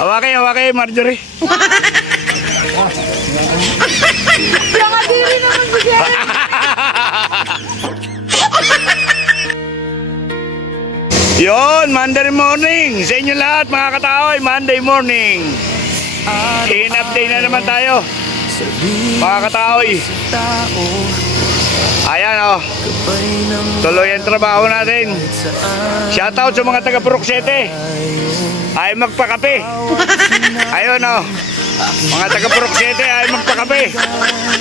Hawakay, Marjorie. Nakadiri naman bigyan. Yon, Monday morning. Sa inyo lahat mga kataoy, Monday morning. In-update na naman tayo. Mga kataoy. Ayan o. Tuloy ang trabaho natin. Shoutout sa mga taga Purok 7. Ay magpakape. Ayun o. Mga taga Purok 7 ay magpakape.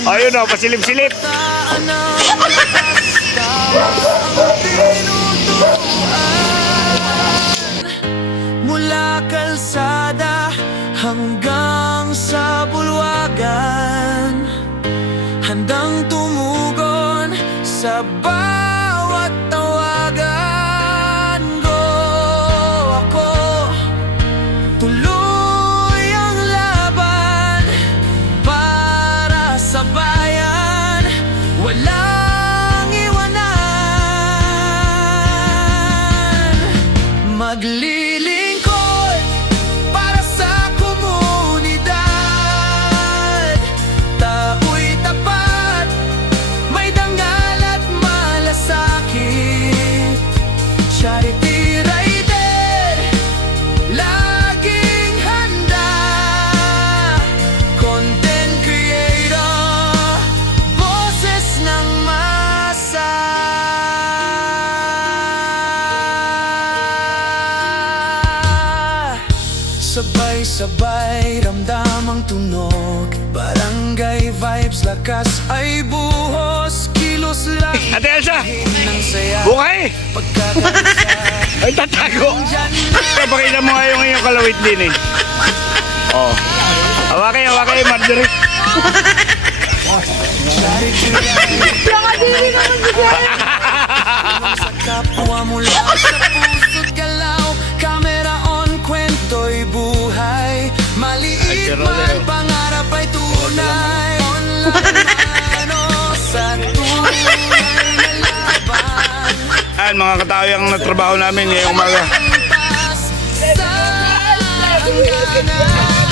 Ayun o, pasilip-silip. Mula kalsada hanggang sa bulwagan, handang tumugon sa bawat tawagan. Go ako, tuloy ang laban para sa bayan, walang iwanan. Maglilingkod para sa komunidad, tako'y tapat, may dangal at malasakit. Charity rider, laging handa. Content creator, boses ng masa. Sabay-sabay ramdam ang tunog, barangay vibes, lakas ay buhos, kilos lang Ate Elsa, ng saya. bukay. Pagkakaisa, Ay tatago. dyan Pakita mo nga yung iyong kalawit din eh. Oh. Hawakay, Marjorie. Nakadiri naman bigyan. sa kapwa mula sa puso't galaw. Camera on, kwento'y buhay. Maliit man, pangarap ay tunay. Online man o sa tunay na laban. Ayan mga katao yung nagtrabaho namin ngayong umaga. Lampas sa hangganan.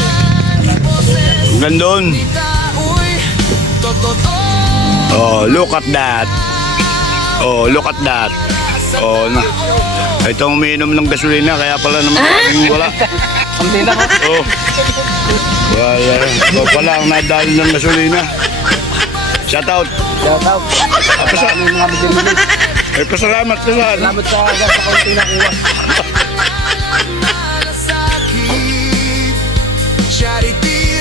Boses Gandun. ni tao'y totoo. Oh, look at that. Oh, look at that. Oh, na. Itong umiinom ng gasolina kaya pala naman wala. Oh. Wala. Ito pala ang nadali ng gasolina. Shout out. Ay, pasalamat ka saan. Salamat sa kaunti na kuha. Malasakit, charity